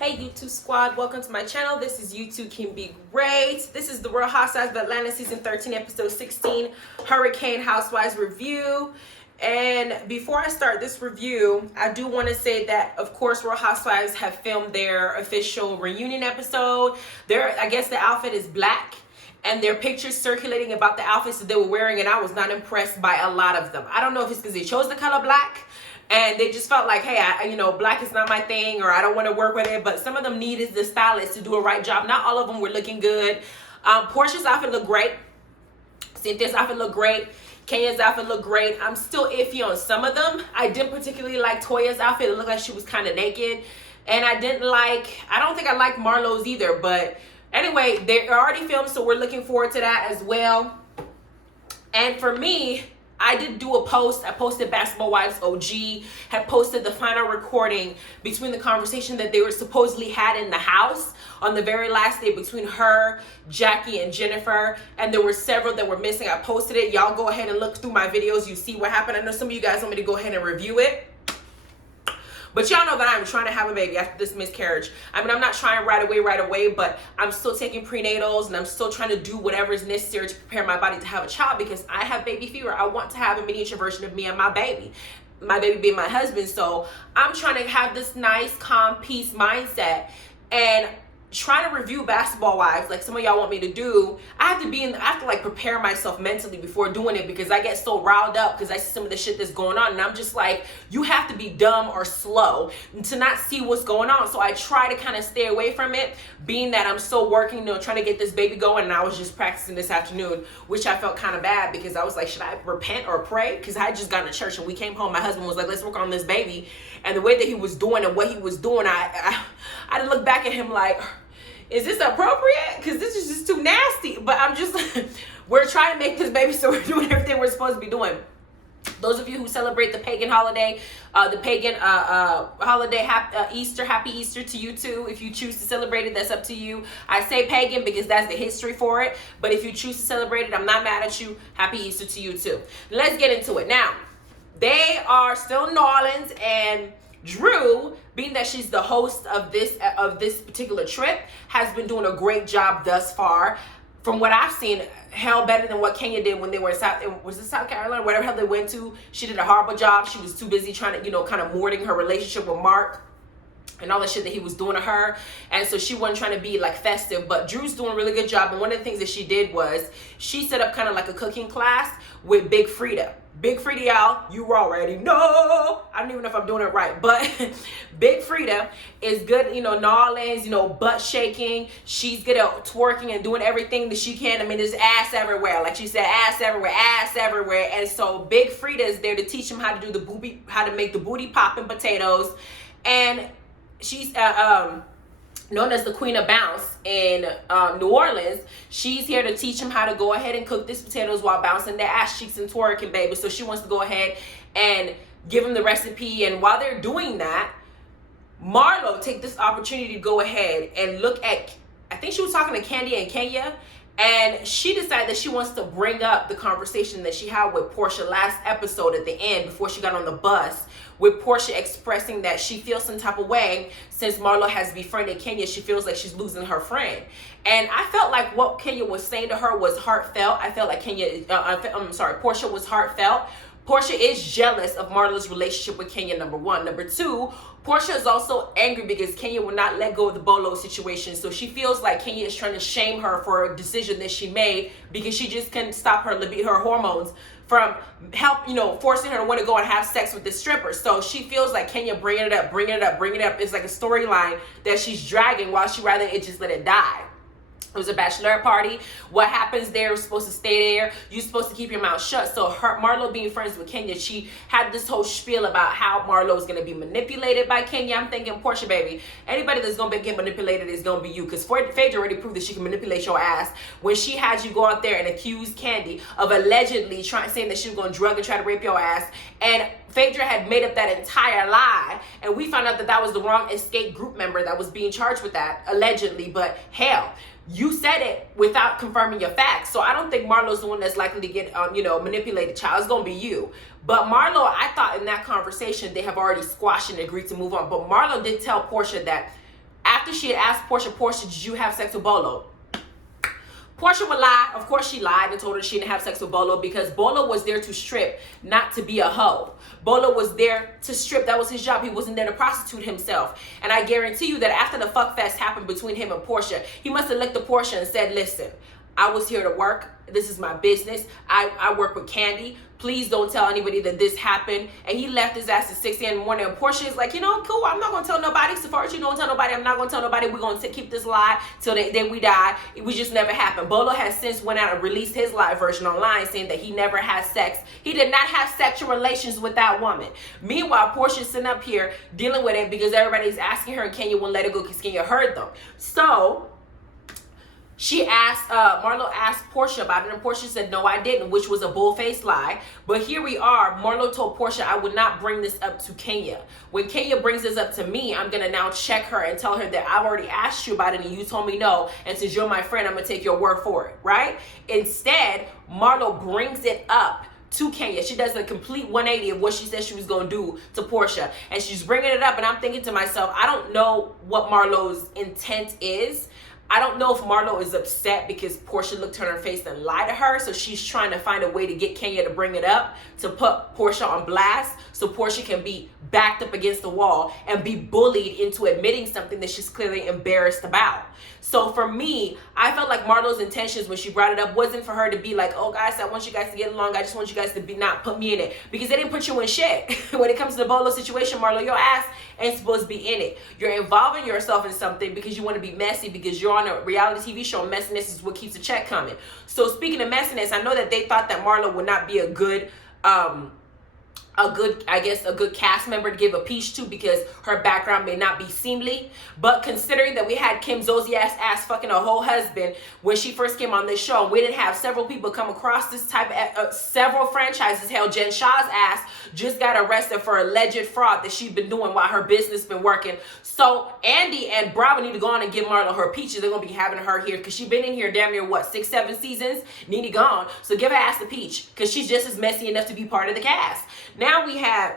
Hey YouTube squad, welcome to my channel. This is You Too Can Be Great. This is the Real Housewives of Atlanta season 13 episode 16 Hurricane Housewives review. And before I start this review, I do want to say that of course Real Housewives have filmed their official reunion episode. I guess the outfit is black, and there are pictures circulating about the outfits that they were wearing, and I was not impressed by a lot of them. I don't know if it's because they chose the color black and they just felt like, hey, black is not my thing, or I don't want to work with it. But some of them needed the stylist to do a right job. Not all of them were looking good. Porsha's outfit looked great. Cynthia's outfit looked great. Kenya's outfit looked great. I'm still iffy on some of them. I didn't particularly like Toya's outfit. It looked like she was kind of naked. And I don't think I liked Marlo's either. But anyway, they're already filmed, so we're looking forward to that as well. And for me, I did do a post. I posted Basketball Wives OG, had posted the final recording between the conversation that they were supposedly had in the house on the very last day between her, Jackie, and Jennifer. And there were several that were missing. I posted it. Y'all go ahead and look through my videos. You see what happened. I know some of you guys want me to go ahead and review it. But y'all know that I'm trying to have a baby after this miscarriage. I mean, I'm not trying right away, but I'm still taking prenatals, and I'm still trying to do whatever is necessary to prepare my body to have a child, because I have baby fever. I want to have a miniature version of me and my baby being my husband. So I'm trying to have this nice, calm, peace mindset and trying to review Basketball Wives like some of y'all want me to do. I have to like prepare myself mentally before doing it, because I get so riled up because I see some of the shit that's going on, and I'm just like, you have to be dumb or slow to not see what's going on. So I try to kind of stay away from it, being that I'm still working, trying to get this baby going. And I was just practicing this afternoon, which I felt kind of bad, because I was like, should I repent or pray? Because I had just gotten to church and we came home. My husband was like, let's work on this baby. And the way that he was doing and what he was doing, I had to look back at him like, is this appropriate? Because this is just too nasty. But I'm just, we're trying to make this baby, so we're doing everything we're supposed to be doing. Those of you who celebrate the pagan holiday, holiday, Easter, happy Easter to you too. If you choose to celebrate it, that's up to you. I say pagan because that's the history for it. But if you choose to celebrate it, I'm not mad at you. Happy Easter to you too. Let's get into it. Now, they are still in New Orleans, and Drew, being that she's the host of this particular trip, has been doing a great job thus far. From what I've seen, hell better than what Kenya did when they were in South Carolina, whatever hell they went to. She did a horrible job. She was too busy trying to, kind of mourning her relationship with Mark and all the shit that he was doing to her. And so she wasn't trying to be like festive, but Drew's doing a really good job. And one of the things that she did was she set up kind of like a cooking class with Big Frida. Big Frida, y'all, you already know. I don't even know if I'm doing it right, but Big Frida is good, New Orleans, butt shaking. She's good at twerking and doing everything that she can. I mean, there's ass everywhere. Like she said, ass everywhere, ass everywhere. And so Big Frida is there to teach them how to do how to make the booty popping potatoes. And she's known as the Queen of Bounce in New Orleans. She's here to teach them how to go ahead and cook these potatoes while bouncing their ass cheeks and twerking, baby. So she wants to go ahead and give them the recipe. And while they're doing that, Marlo take this opportunity to go ahead and look at, I think she was talking to Candy and Kenya, and she decided that she wants to bring up the conversation that she had with Porsha last episode at the end before she got on the bus, with Porsha expressing that she feels some type of way since Marlo has befriended Kenya. She feels like she's losing her friend. And I felt like what Kenya was saying to her was heartfelt. I felt like Porsha was heartfelt. Porsha is jealous of Marlo's relationship with Kenya, number one. Number two, Porsha is also angry because Kenya will not let go of the Bolo situation. So she feels like Kenya is trying to shame her for a decision that she made, because she just couldn't stop her hormones from forcing her to want to go and have sex with this stripper. So she feels like Kenya bringing it up. It's like a storyline that she's dragging, while she rather it just let it die. It was a bachelorette party. What happens there is supposed to stay there. You're supposed to keep your mouth shut. So Marlo being friends with Kenya, she had this whole spiel about how Marlo is going to be manipulated by Kenya. I'm thinking, Porsha, baby, anybody that's going to get manipulated is going to be you, because Phaedra already proved that she can manipulate your ass when she had you go out there and accuse Candy of allegedly saying that she was going to drug and try to rape your ass. And Phaedra had made up that entire lie, and we found out that that was the wrong escape group member that was being charged with that, allegedly. But hell, you said it without confirming your facts. So I don't think Marlo's the one that's likely to get, manipulated, child. It's going to be you. But Marlo, I thought in that conversation, they have already squashed and agreed to move on. But Marlo did tell Porsha that after she had asked Porsha, did you have sex with Bolo? Porsha would lie. Of course she lied and told her she didn't have sex with Bolo because Bolo was there to strip, not to be a hoe. Bolo was there to strip. That was his job. He wasn't there to prostitute himself. And I guarantee you that after the fuck fest happened between him and Porsha, he must have looked at Porsha and said, listen, I was here to work. This is my business. I work with Candy. Please don't tell anybody that this happened. And he left his ass at 6 a.m. in the morning. And Porsha is like, you know, cool. I'm not going to tell nobody. So far as you don't tell nobody, I'm not going to tell nobody. We're going to keep this lie till the day we die. It was just never happened. Bolo has since went out and released his live version online saying that he never had sex. He did not have sexual relations with that woman. Meanwhile, Porsha's sitting up here dealing with it because everybody's asking her and Kenya won't let it go because Kenya heard them. So she asked, Marlo asked Porsha about it, and Porsha said, no, I didn't, which was a bull-faced lie. But here we are. Marlo told Porsha, I would not bring this up to Kenya. When Kenya brings this up to me, I'm going to now check her and tell her that I've already asked you about it, and you told me no. And since you're my friend, I'm going to take your word for it, right? Instead, Marlo brings it up to Kenya. She does a complete 180 of what she said she was going to do to Porsha. And she's bringing it up, and I'm thinking to myself, I don't know what Marlo's intent is. I don't know if Marlo is upset because Porsha looked her in her face and lied to her. So she's trying to find a way to get Kenya to bring it up, to put Porsha on blast so Porsha can be backed up against the wall and be bullied into admitting something that she's clearly embarrassed about. So for me, I felt like Marlo's intentions when she brought it up wasn't for her to be like, oh guys, I want you guys to get along. I just want you guys to be not put me in it, because they didn't put you in shit. When it comes to the Bolo situation, Marlo, your ass ain't supposed to be in it. You're involving yourself in something because you want to be messy, because you're on a reality TV show. Messiness is what keeps the check coming. So speaking of messiness, I know that they thought that Marlo would not be a good cast member to give a peach to because her background may not be seemly. But considering that we had Kim Zolciak's ass fucking a whole husband when she first came on this show, and we didn't have several people come across this type of several franchises. Hell, Jen Shah's ass just got arrested for alleged fraud that she's been doing while her business been working. So Andy and Bravo need to go on and give Marlo her peaches. They're gonna be having her here because she's been in here damn near what, 6-7 seasons. Nene gone, so give her ass the peach because she's just as messy enough to be part of the cast. Now we have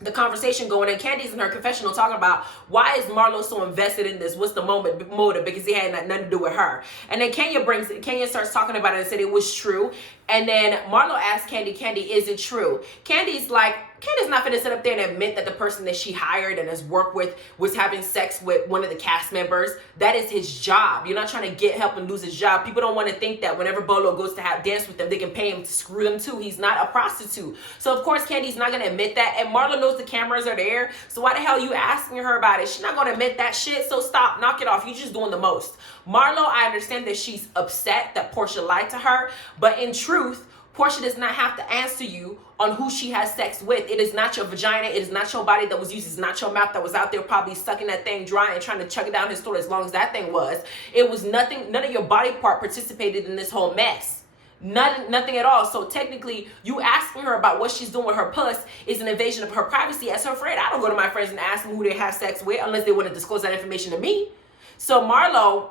the conversation going, and Candy's in her confessional talking about why is Marlo so invested in this? What's the motive? Because it had nothing to do with her. And then Kenya starts talking about it and said it was true. And then Marlo asks Candy, is it true? Candy's like, Candy's not gonna sit up there and admit that the person that she hired and has worked with was having sex with one of the cast members. That is his job. You're not trying to get help and lose his job. People don't want to think that whenever Bolo goes to have dance with them, they can pay him to screw them too. He's not a prostitute. So of course Candy's not gonna admit that. And Marlo knows the cameras are there. So why the hell are you asking her about it? She's not gonna admit that shit. So stop, knock it off. You're just doing the most. Marlo, I understand that she's upset that Porsha lied to her, but in truth, Porsha does not have to answer you on who she has sex with. It is not your vagina. It is not your body that was used. It's not your mouth that was out there probably sucking that thing dry and trying to chug it down his throat as long as that thing was. It was nothing. None of your body part participated in this whole mess. Nothing at all. So technically, you asking her about what she's doing with her puss is an invasion of her privacy as her friend. I don't go to my friends and ask them who they have sex with unless they want to disclose that information to me. So Marlo,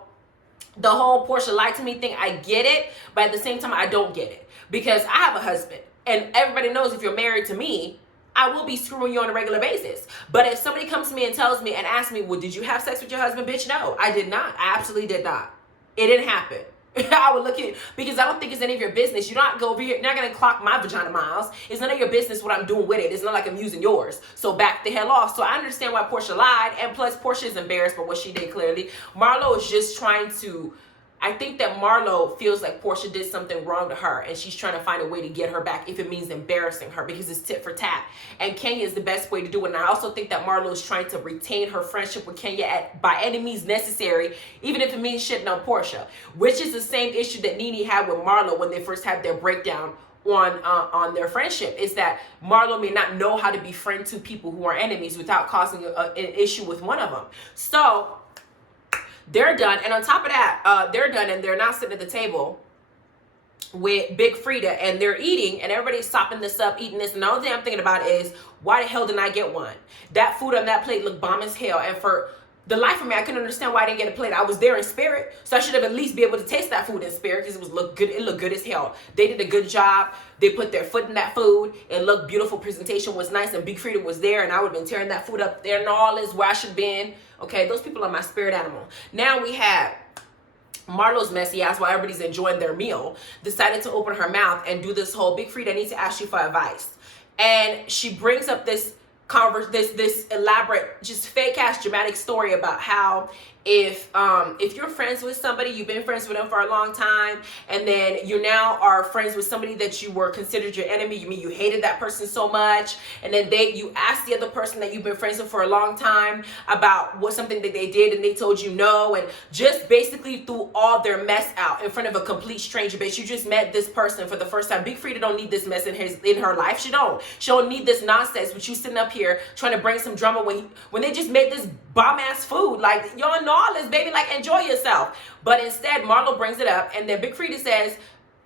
the whole Porsha lied to me thing, I get it, but at the same time, I don't get it. Because I have a husband, and everybody knows if you're married to me, I will be screwing you on a regular basis. But if somebody comes to me and tells me and asks me, well, did you have sex with your husband? Bitch, no, I did not. I absolutely did not. It didn't happen. I would look at, because I don't think it's any of your business. You're not go over here, you're not gonna clock my vagina miles. It's none of your business what I'm doing with it. It's not like I'm using yours. So back the hell off. So I understand why Porsha lied, and plus Porsha is embarrassed by what she did clearly. Marlo is just trying to, I think that Marlo feels like Porsha did something wrong to her, and she's trying to find a way to get her back if it means embarrassing her, because it's tit for tat. And Kenya is the best way to do it. And I also think that Marlo is trying to retain her friendship with Kenya by any means necessary, even if it means shitting on Porsha, which is the same issue that Nene had with Marlo when they first had their breakdown on their friendship, is that Marlo may not know how to befriend two people who are enemies without causing an issue with one of them. So they're done, and on top of that, they're done, and they're now sitting at the table with Big Frida, and they're eating, and everybody's sopping this up, eating this, and the only thing I'm thinking about is, why the hell didn't I get one? That food on that plate looked bomb as hell, and for the life of me, I couldn't understand why I didn't get a plate. I was there in spirit, so I should have at least be able to taste that food in spirit, because it looked good. It looked good as hell. They did a good job. They put their foot in that food. It looked beautiful. Presentation was nice, and Big Frida was there, and I would have been tearing that food up there, and all is where I should have been. Okay, those people are my spirit animal. Now we have Marlo's messy ass, while everybody's enjoying their meal, decided to open her mouth and do this whole, Big Freed, I need to ask you for advice. And she brings up this this elaborate, just fake ass dramatic story about how if you're friends with somebody, you've been friends with them for a long time, and then you now are friends with somebody that you were considered your enemy, you mean you hated that person so much, and then you asked the other person that you've been friends with for a long time about something that they did, and they told you no, and just basically threw all their mess out in front of a complete stranger. Bitch, you just met this person for the first time. Big Frida don't need this mess in her life. She don't need this nonsense. But you sitting up here trying to bring some drama when they just made this bomb ass food. Like, y'all know all this, baby, like, enjoy yourself. But instead, Marlo brings it up, and then Big Frida says,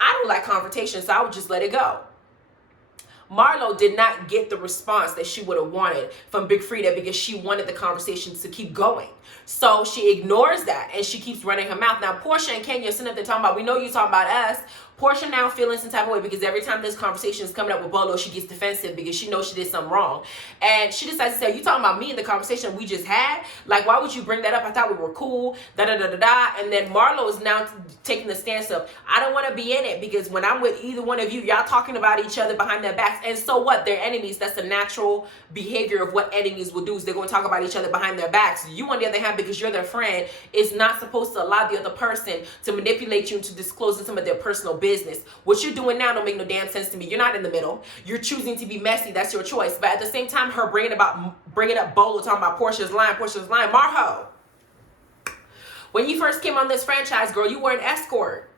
I don't like confrontation, so I would just let it go. Marlo did not get the response that she would have wanted from Big Frida because she wanted the conversation to keep going. So she ignores that and she keeps running her mouth. Now, Porsha and Kenya sitting up there talking about, we know you talking about us. Porsha now feeling some type of way because every time this conversation is coming up with Bolo, she gets defensive because she knows she did something wrong. And she decides to say, you talking about me in the conversation we just had? Like, why would you bring that up? I thought we were cool, da-da-da-da-da. And then Marlo is now taking the stance of, I don't want to be in it because when I'm with either one of you, y'all talking about each other behind their backs. And so what? They're enemies. That's the natural behavior of what enemies will do, is they're going to talk about each other behind their backs. You, on the other hand, because you're their friend, is not supposed to allow the other person to manipulate you into disclosing some of their personal business. What you're doing now don't make no damn sense to me. You're not in the middle. You're choosing to be messy. That's your choice. But at the same time, her bringing up Bolo, talking about Portia's line. Marho, when you first came on this franchise, girl, you were an escort.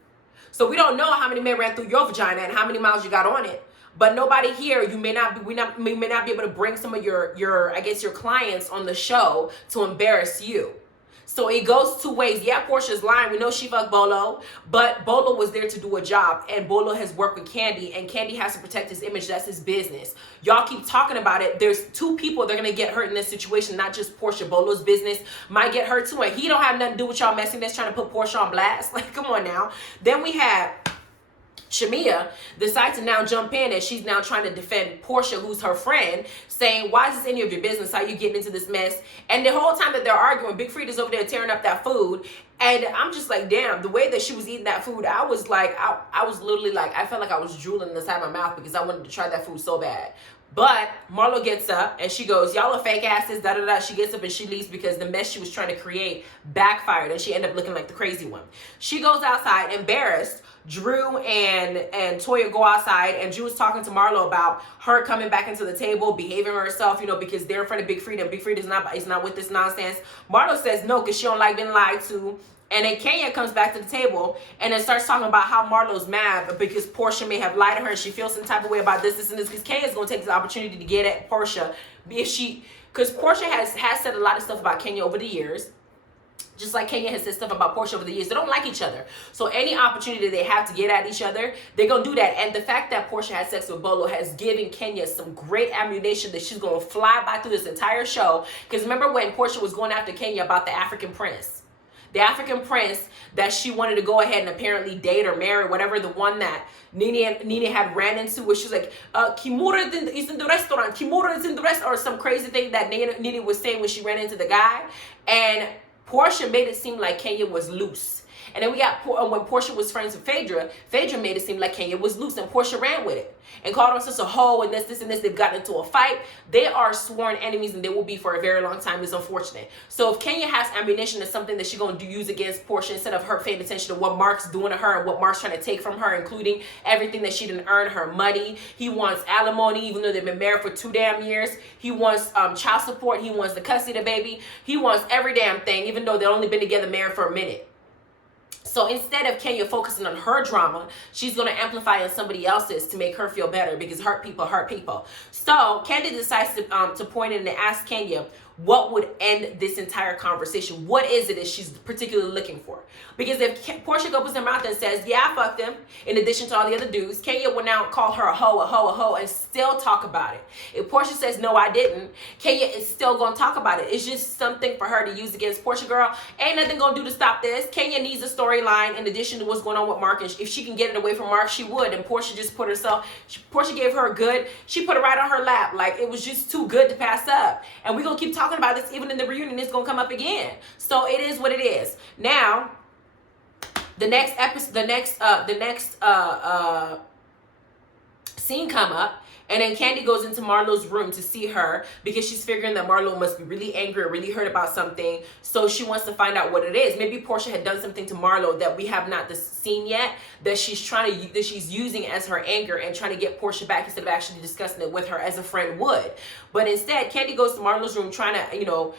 So we don't know how many men ran through your vagina and how many miles you got on it. But nobody here, we may not be able to bring some of your I guess your clients on the show to embarrass you. So it goes two ways. Yeah, Portia's lying. We know she fucked Bolo, but Bolo was there to do a job, and Bolo has worked with Candy, and Candy has to protect his image. That's his business. Y'all keep talking about it. There's two people that are gonna get hurt in this situation, not just Porsha. Bolo's business might get hurt too, and he don't have nothing to do with y'all messiness trying to put Porsha on blast. Like, come on now. Then we have Shamia decides to now jump in, and she's now trying to defend Porsha, who's her friend, saying, why is this any of your business? How you getting into this mess? And the whole time that they're arguing, Big Frida's over there tearing up that food. And I'm just like, damn, the way that she was eating that food, I was like, I was literally like, I felt like I was drooling inside my mouth because I wanted to try that food so bad. But Marlo gets up and she goes, y'all are fake asses, da-da-da. She gets up and she leaves because the mess she was trying to create backfired and she ended up looking like the crazy one. She goes outside embarrassed. Drew and Toya go outside, and Drew is talking to Marlo about her coming back into the table, behaving herself, you know, because they're in front of Big Frida, and Big Frida is not with this nonsense. Marlo says no because she don't like being lied to. And then Kenya comes back to the table and then starts talking about how Marlo's mad because Porsha may have lied to her and she feels some type of way about this, and this, because Kenya's going to take this opportunity to get at Porsha. Because Porsha has said a lot of stuff about Kenya over the years. Just like Kenya has said stuff about Porsha over the years. They don't like each other. So any opportunity they have to get at each other, they're going to do that. And the fact that Porsha had sex with Bolo has given Kenya some great ammunition that she's going to fly by through this entire show. Because remember when Porsha was going after Kenya about the African prince? The African prince that she wanted to go ahead and apparently date or marry, whatever, the one that Nene had ran into, where she was like, Kimura is in the restaurant, Kimura is in the restaurant, or some crazy thing that Nene was saying when she ran into the guy. And Porsha made it seem like Kenya was loose. And then we got, when Porsha was friends with Phaedra made it seem like Kenya was loose, and Porsha ran with it and called her sister a hoe and this and this. They've gotten into a fight. They are sworn enemies, and they will be for a very long time. It's unfortunate. So if Kenya has ammunition, it's something that she's going to use against Porsha, instead of her paying attention to what Mark's doing to her and what Mark's trying to take from her, including everything that she didn't earn, her money. He wants alimony, even though they've been married for 2 damn years. He wants child support. He wants the custody of the baby. He wants every damn thing, even though they've only been together married for a minute. So instead of Kenya focusing on her drama, she's going to amplify on somebody else's to make her feel better, because hurt people hurt people. So Candy decides to point in and ask Kenya what would end this entire conversation. What is it that she's particularly looking for? Because if Porsha opens her mouth and says, yeah, I fucked him, in addition to all the other dudes, Kenya will now call her a hoe, and still talk about it. If Porsha says, no, I didn't, Kenya is still going to talk about it. It's just something for her to use against Porsha. Girl, ain't nothing going to do to stop this. Kenya needs a storyline in addition to what's going on with Mark, and if she can get it away from Mark, she would. And Porsha just put herself, Porsha gave her a good, she put it right on her lap. Like, it was just too good to pass up. And we're going to keep talking talking about this even in the reunion. It's gonna come up again. So it is what it is. Now, the next episode, the next scene come up. And then Kandi goes into Marlo's room to see her because she's figuring that Marlo must be really angry or really hurt about something. So she wants to find out what it is. Maybe Porsha had done something to Marlo that we have not seen yet, that she's using as her anger and trying to get Porsha back instead of actually discussing it with her as a friend would. But instead, Kandi goes to Marlo's room trying to,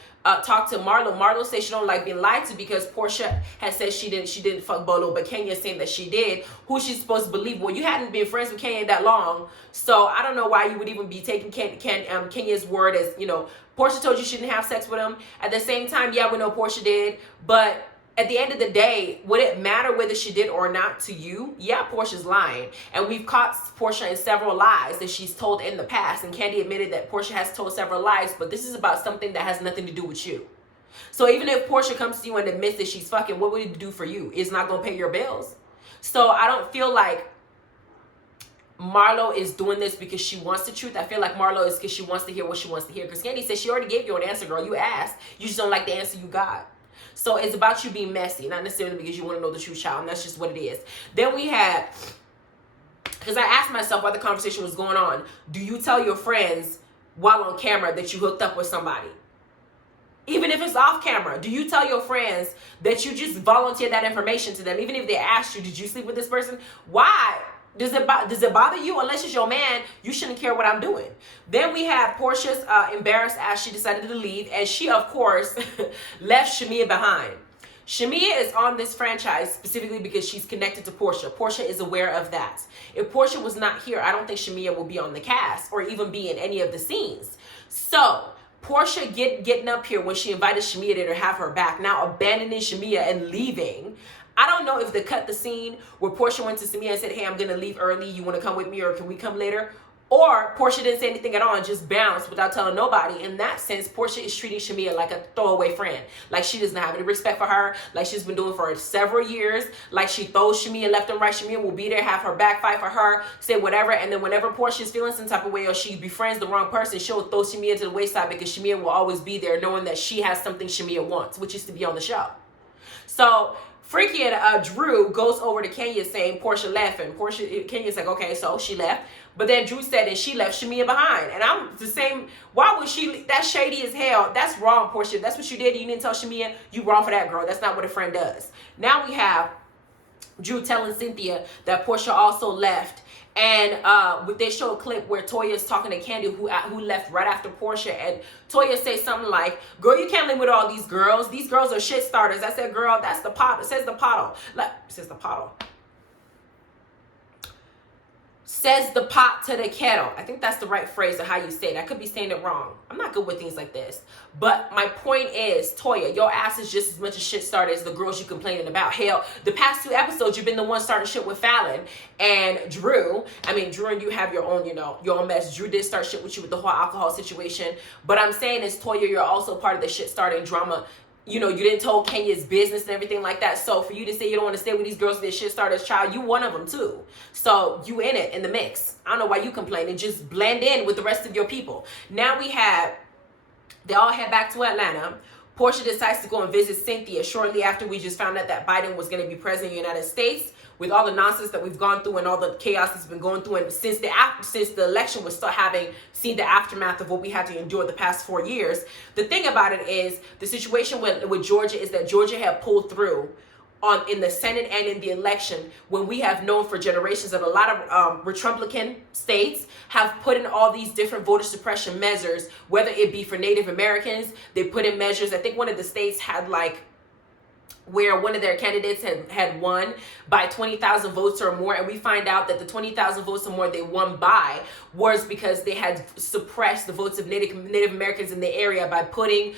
talk to Marlo. Marlo says she don't like being lied to because Porsha has said she didn't fuck Bolo, but Kenya's saying that she did. Who she's supposed to believe? Well, you hadn't been friends with Kenya that long, so I don't know why you would even be taking Kenya's word as, Porsha told you she didn't have sex with him. At the same time, yeah, we know Porsha did, but at the end of the day, would it matter whether she did or not to you? Yeah, Porsha's lying. And we've caught Porsha in several lies that she's told in the past. And Kandi admitted that Porsha has told several lies, but this is about something that has nothing to do with you. So even if Porsha comes to you and admits that she's fucking, what would it do for you? It's not going to pay your bills. So I don't feel like Marlo is doing this because she wants the truth. I feel like Marlo is because she wants to hear what she wants to hear. Because Kandi said she already gave you an answer, girl. You asked. You just don't like the answer you got. So it's about you being messy, not necessarily because you want to know the truth, child. And that's just what it is. Then we had, because I asked myself while the conversation was going on, do you tell your friends while on camera that you hooked up with somebody? Even if it's off camera, do you tell your friends that you just volunteer that information to them? Even if they asked you, did you sleep with this person? Why? Does it bother you? Unless it's your man, you shouldn't care what I'm doing. Then we have Porsha's embarrassed as she decided to leave, and she, of course, left Shamia behind. Shamia is on this franchise specifically because she's connected to Porsha. Porsha is aware of that. If Porsha was not here, I don't think Shamia will be on the cast or even be in any of the scenes. So Porsha getting up here when she invited Shamia there to have her back, now abandoning Shamia and leaving. I don't know if they cut the scene where Porsha went to Shamia and said, hey, I'm going to leave early. You want to come with me or can we come later? Or Porsha didn't say anything at all and just bounced without telling nobody. In that sense, Porsha is treating Shamia like a throwaway friend. Like she doesn't have any respect for her. Like she's been doing for several years. Like she throws Shamia left and right. Shamia will be there, have her back, fight for her, say whatever. And then whenever Porsha is feeling some type of way or she befriends the wrong person, she'll throw Shamia to the wayside because Shamia will always be there knowing that she has something Shamia wants, which is to be on the show. So Freaky and Drew goes over to Kenya saying Porsha left, and Kenya's like, okay, so she left. But then Drew said that she left Shamia behind. And I'm the same. Why would she? That's shady as hell. That's wrong, Porsha. If that's what you did, you didn't tell Shamia, you wrong for that, girl. That's not what a friend does. Now we have Drew telling Cynthia that Porsha also left. And they show a clip where Toya is talking to Kandi, who left right after Porsha, and Toya says something like, girl, you can't live with all these girls. These girls are shit starters. I said, girl, that's the pot. It says the pottle. Says the pottle. Says the pot to the kettle. I think that's the right phrase of how you say it. I could be saying it wrong. I'm not good with things like this. But my point is, Toya, your ass is just as much a shit starter as the girls you complaining about. Hell, the past 2 episodes, you've been the one starting shit with Fallon and Drew. I mean, Drew and you have your own, your own mess. Drew did start shit with you with the whole alcohol situation. But I'm saying is, Toya, you're also part of the shit starting drama. You didn't tell Kenya's business and everything like that. So for you to say you don't want to stay with these girls that shit starters, child, you one of them too. So you in it, in the mix. I don't know why you complaining. Just blend in with the rest of your people. Now they all head back to Atlanta. Porsha decides to go and visit Cynthia shortly after we just found out that Biden was going to be president of the United States. With all the nonsense that we've gone through and all the chaos that's been going through, and since the election, we're still having seen the aftermath of what we had to endure the past 4 years. The thing about it is, the situation with Georgia is that Georgia had pulled through in the Senate and in the election, when we have known for generations that a lot of Republican states have put in all these different voter suppression measures, whether it be for Native Americans. They put in measures. I think one of the states had where one of their candidates had won by 20,000 votes or more, and we find out that the 20,000 votes or more they won by was because they had suppressed the votes of Native Americans in the area by putting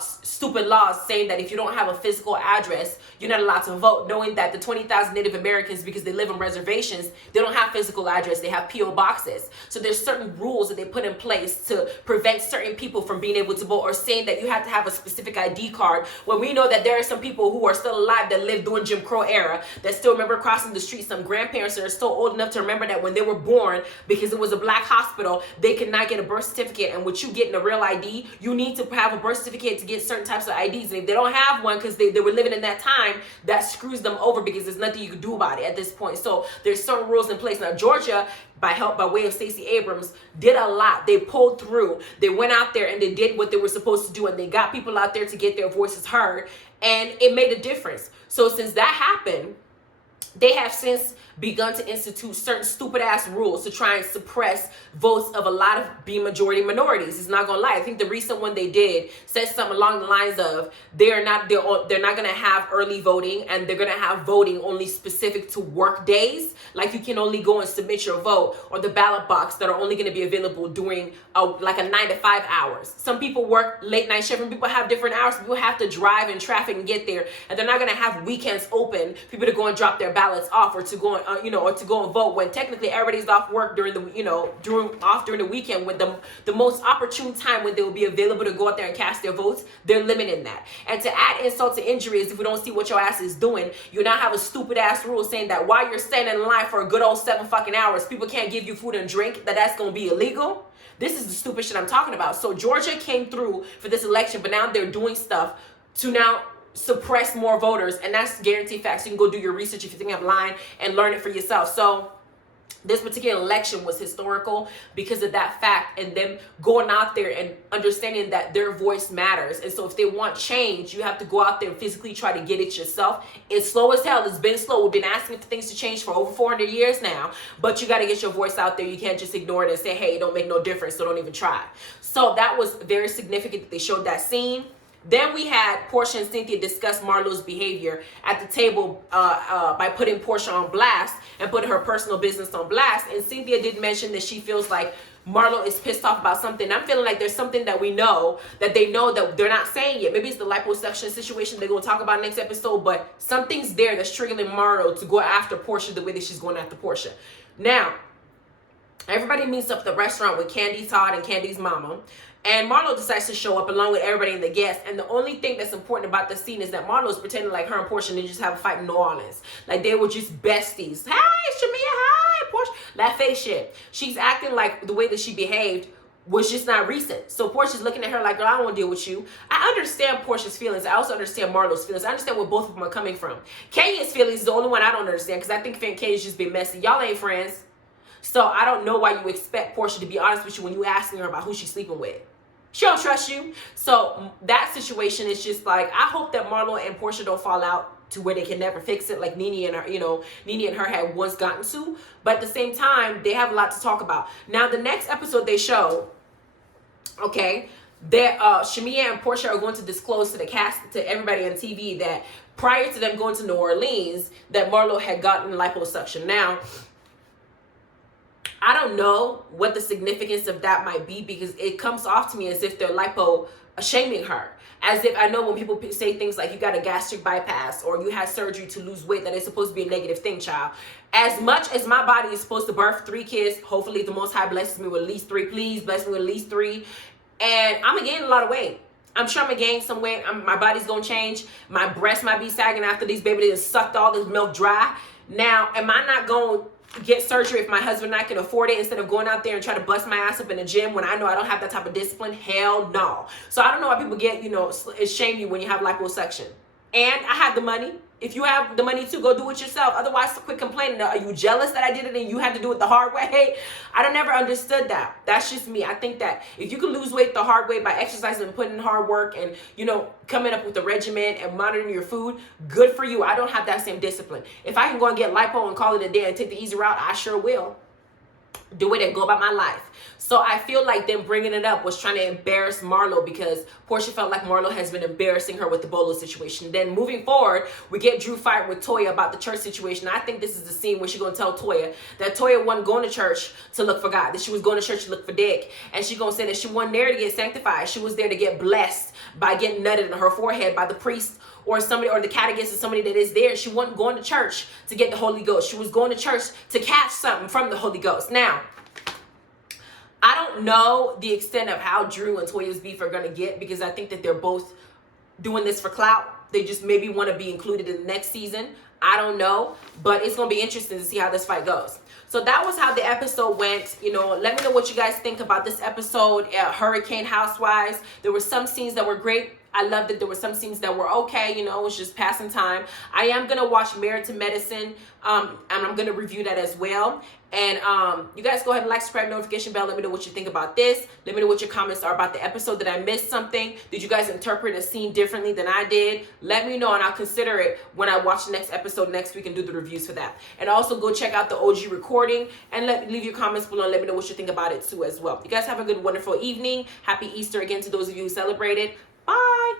stupid laws saying that if you don't have a physical address, you're not allowed to vote, knowing that the 20,000 Native Americans, because they live on reservations, they don't have physical address, they have P.O. boxes. So there's certain rules that they put in place to prevent certain people from being able to vote, or saying that you have to have a specific ID card, when we know that there are some people who are still alive that lived during Jim Crow era that still remember crossing the street. Some grandparents that are still old enough to remember that when they were born, because it was a black hospital, they could not get a birth certificate. And with you getting a real ID, you need to have a birth certificate to get certain types of IDs. And if they don't have one because they were living in that time, that screws them over, because there's nothing you can do about it at this point. So there's certain rules in place. Now Georgia, by way of Stacey Abrams, did a lot. They pulled through. They went out there and they did what they were supposed to do, and they got people out there to get their voices heard, and it made a difference. So since that happened, they have since begun to institute certain stupid ass rules to try and suppress votes of a lot of B majority minorities. It's not gonna lie. I think the recent one they did said something along the lines of they're not gonna have early voting, and they're gonna have voting only specific to work days. Like you can only go and submit your vote or the ballot box that are only gonna be available during like a 9 to 5 hours. Some people work late night shift, and people have different hours. People have to drive in traffic and get there, and they're not gonna have weekends open, people to go and drop their ballots off, or to go and or to go and vote, when technically everybody's off work during the during the weekend, when the most opportune time when they will be available to go out there and cast their votes. They're limiting that. And to add insult to injury is, if we don't see what your ass is doing, you now have a stupid ass rule saying that while you're standing in line for a good old 7 fucking hours, people can't give you food and drink, that's gonna be illegal. This is the stupid shit I'm talking about. So Georgia came through for this election, but now they're doing stuff to now suppress more voters, and that's guaranteed facts. You can go do your research if you think I'm lying and learn it for yourself. So this particular election was historical because of that fact, and them going out there and understanding that their voice matters. And so if they want change, you have to go out there and physically try to get it yourself. It's slow as hell. It's been slow. We've been asking for things to change for over 400 years now, but you got to get your voice out there. You can't just ignore it and say, hey, it don't make no difference, so don't even try. So that was very significant that they showed that scene. Then we had Porsha and Cynthia discuss Marlo's behavior at the table by putting Porsha on blast and putting her personal business on blast. And Cynthia did mention that she feels like Marlo is pissed off about something. I'm feeling like there's something that we know that they know that they're not saying yet. Maybe it's the liposuction situation they're going to talk about next episode, but something's there that's triggering Marlo to go after Porsha the way that she's going after Porsha. Now, everybody meets up at the restaurant with Candy Todd and Candy's mama. And Marlo decides to show up along with everybody and the guests. And the only thing that's important about the scene is that Marlo is pretending like her and Porsha didn't just have a fight in New Orleans. Like they were just besties. Hey, Shamia, hi, Porsha. That face shit. She's acting like the way that she behaved was just not recent. So Portia's looking at her like, girl, I don't want to deal with you. I understand Portia's feelings. I also understand Marlo's feelings. I understand where both of them are coming from. Kenya's feelings is the only one I don't understand, because I think Kenya's just been messy. Y'all ain't friends. So I don't know why you expect Porsha to be honest with you when you asking her about who she's sleeping with. She don't trust you. So that situation is just like, I hope that Marlo and Porsha don't fall out to where they can never fix it, like Nene and her, Nene and her had once gotten to. But at the same time, they have a lot to talk about. Now, the next episode they show, okay, that Shamia and Porsha are going to disclose to the cast, to everybody on TV, that prior to them going to New Orleans, that Marlo had gotten liposuction. Now, I don't know what the significance of that might be, because it comes off to me as if they're shaming her. As if, I know when people say things like you got a gastric bypass or you had surgery to lose weight, that it's supposed to be a negative thing, child. As much as my body is supposed to birth 3 kids, hopefully the Most High blesses me with at least 3. Please bless me with at least 3. And I'm going to gain a lot of weight. I'm sure I'm going to gain some weight. My body's going to change. My breasts might be sagging after these babies have sucked all this milk dry. Now, am I not going to get surgery if my husband and I can afford it, instead of going out there and try to bust my ass up in the gym when I know I don't have that type of discipline? Hell no. So I don't know why people get, shame you when you have liposuction. And I have the money. If you have the money to go do it yourself. Otherwise, quit complaining. Are you jealous that I did it and you had to do it the hard way? I don't never understood that. That's just me. I think that if you can lose weight the hard way by exercising and putting in hard work and, coming up with a regimen and monitoring your food, good for you. I don't have that same discipline. If I can go and get lipo and call it a day and take the easy route, I sure will. do it and go about my life. So I feel like them bringing it up was trying to embarrass Marlo, because Porsha felt like Marlo has been embarrassing her with the Bolo situation. Then moving forward, we get Drew fighting with Toya about the church situation. I think this is the scene where she's going to tell Toya that Toya wasn't going to church to look for God, that she was going to church to look for dick. And she's going to say that she wasn't there to get sanctified. She was there to get blessed by getting nutted in her forehead by the priest or somebody, or the catechist, or somebody that is there. She wasn't going to church to get the Holy Ghost. She was going to church to catch something from the Holy Ghost. Now, I don't know the extent of how Drew and Toya's beef are going to get, because I think that they're both doing this for clout. They just maybe want to be included in the next season. I don't know, but it's going to be interesting to see how this fight goes. So that was how the episode went. You know, let me know what you guys think about this episode. Hurricane Housewives. There were some scenes that were great. I loved it. There were some scenes that were okay. You know, it was just passing time. I am going to watch Married to Medicine, and I'm going to review that as well. And you guys go ahead and like, subscribe, notification bell. Let me know what you think about this. Let me know what your comments are about the episode. Did I miss something? Did you guys interpret a scene differently than I did? Let me know, and I'll consider it when I watch the next episode next week and do the reviews for that. And also go check out the OG recording and leave your comments below and let me know what you think about it too as well. You guys have a good, wonderful evening. Happy Easter again to those of you who celebrated. Bye.